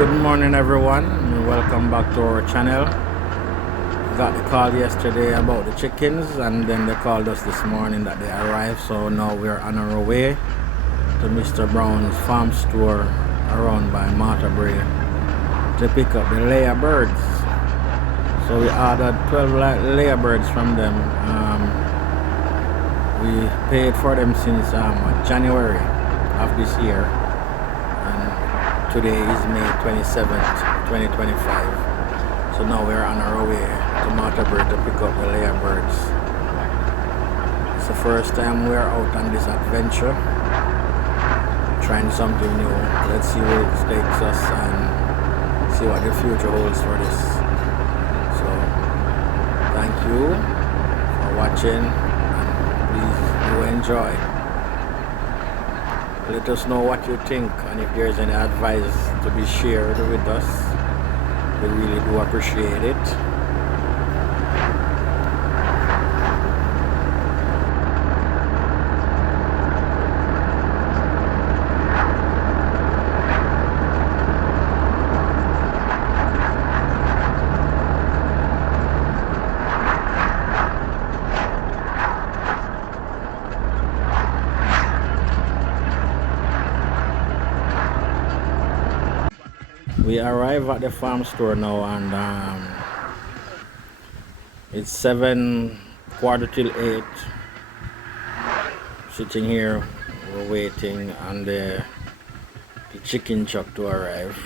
Good morning, everyone. Welcome back to our channel. Got the call yesterday about the chickens, and then they called us this morning that they arrived. So now we're on our way to Mr. Brown's farm store around by Martha Bray to pick up the layer birds. So we ordered 12 layer birds from them. We paid for them since January of this year. Today is May 27th, 2025. So now we're on our way to Martha Bray to pick up the layer birds. It's the first time we're out on this adventure, trying something new. Let's see where it takes us and see what the future holds for this. So thank you for watching, and please do enjoy. Let us know what you think, and if there's any advice to be shared with us, we really do appreciate it. We arrive at the farm store now, and it's 7:15. Sitting here, we're waiting on the chicken truck to arrive.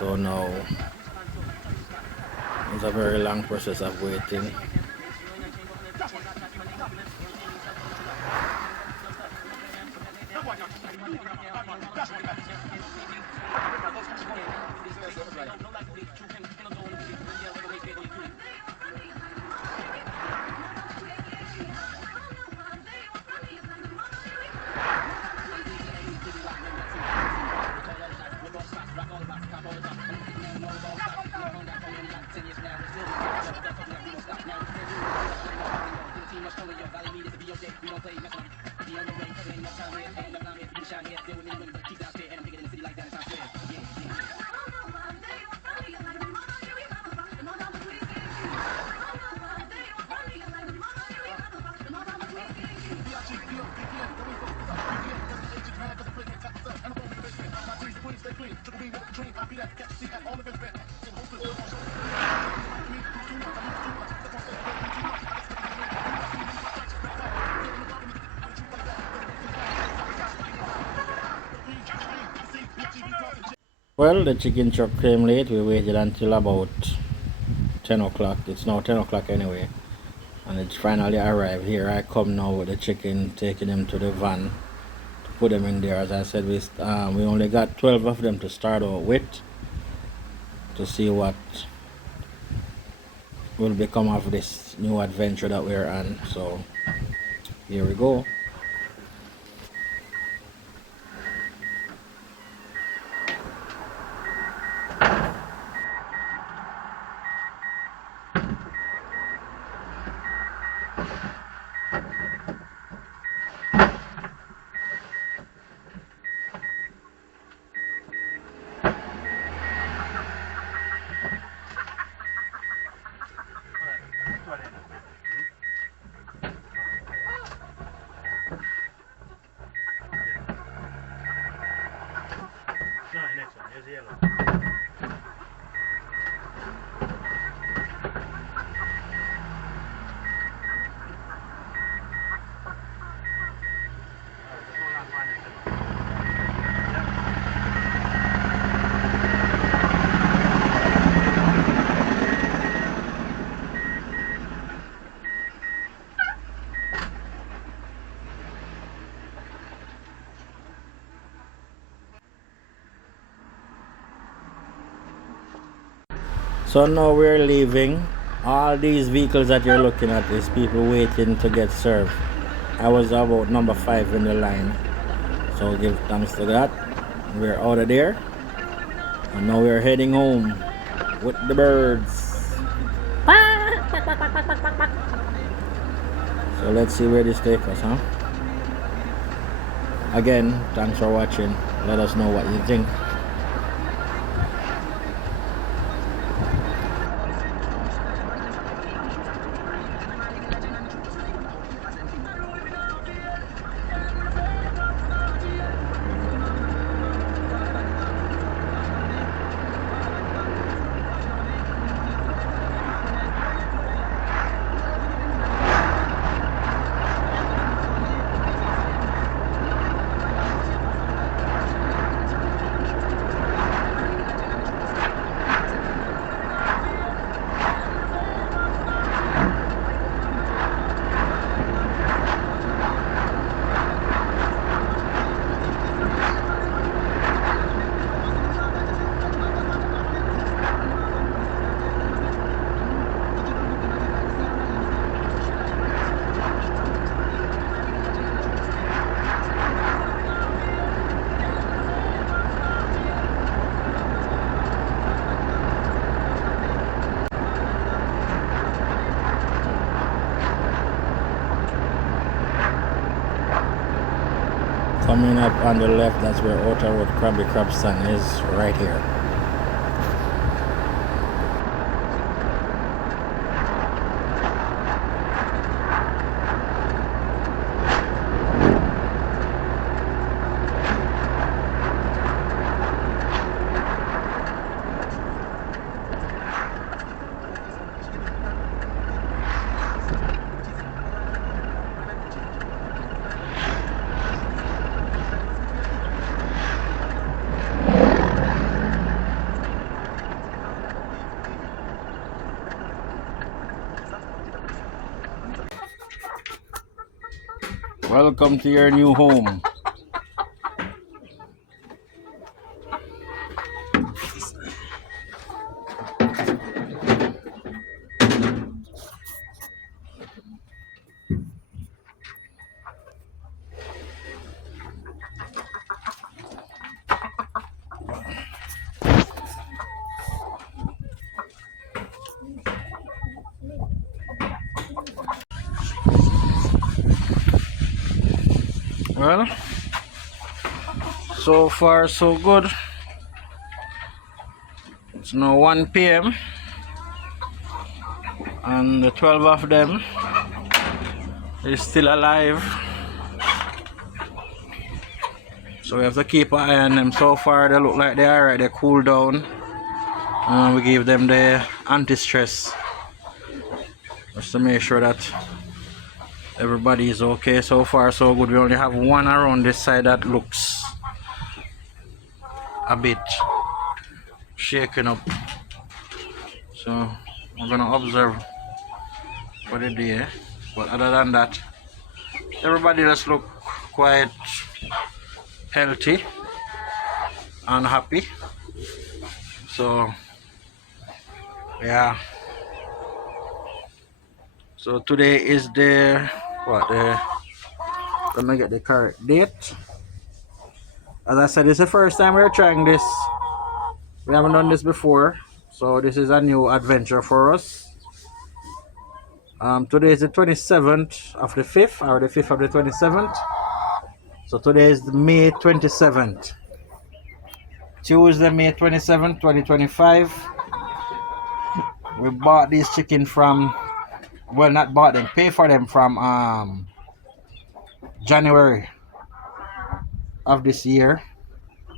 So now it's a very long process of waiting. Well, the chicken truck came late. We waited until about 10 o'clock. It's now 10 o'clock anyway. And it's finally arrived. Here I come now with the chicken, taking them to the van to put them in there. As I said, we only got 12 of them to start out with, to see what will become of this new adventure that we're on. So here we go. So now we're leaving. All these vehicles that you're looking at is people waiting to get served. I was about number 5 in the line, so give thanks to that. We're out of there, and now we're heading home with the birds. So let's see where this takes us, huh? Again, thanks for watching. Let us know what you think. Coming up on the left, that's where Outer Road Krabby Crab Stand is, right here. Welcome to your new home. Well, so far so good. It's now 1 p.m. and the 12 of them is still alive. So we have to keep an eye on them. So far they look like they are right, they cool down. We give them the anti-stress just to make sure that everybody is okay. So far so good. We only have one around this side that looks a bit shaken up, so I'm gonna observe for the day. But other than that, everybody just look quite healthy and happy. So yeah, so today is the let me get the correct date. As I said, it's the first time we're trying this. We haven't done this before, so this is a new adventure for us. Today is the 27th of the 5th, or the 5th of the 27th. So today is May 27th. Tuesday, May 27th, 2025. We bought these chicken from, well, not bought them, pay for them from January of this year,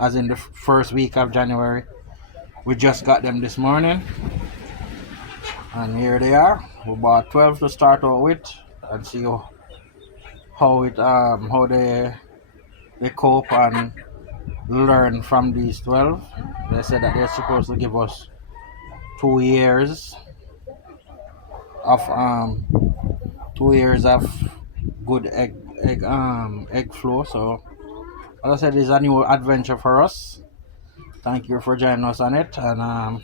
as in the first week of January. We just got them this morning, and here they are. We bought 12 to start out with and see how they cope and learn from these 12. They said that they're supposed to give us 2 years of 2 years of good egg flow. So as I said, it's a new adventure for us. Thank you for joining us on it, and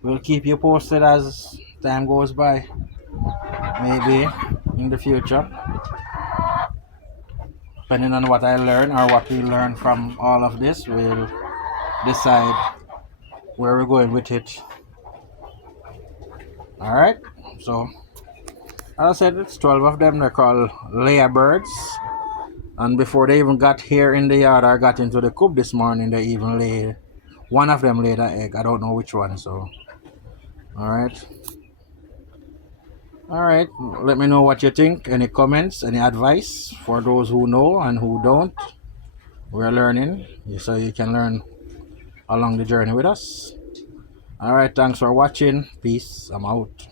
we'll keep you posted as time goes by. Maybe in the future, depending on what I learn or what we learn from all of this, we'll decide where we're going with it. Alright, so as I said, it's 12 of them. They're called layer birds, and before they even got here in the yard or got into the coop this morning, they even laid, one of them laid an egg. I don't know which one. So alright, let me know what you think. Any comments, any advice for those who know and who don't. We're learning, so you can learn along the journey with us. Alright, thanks for watching. Peace. I'm out.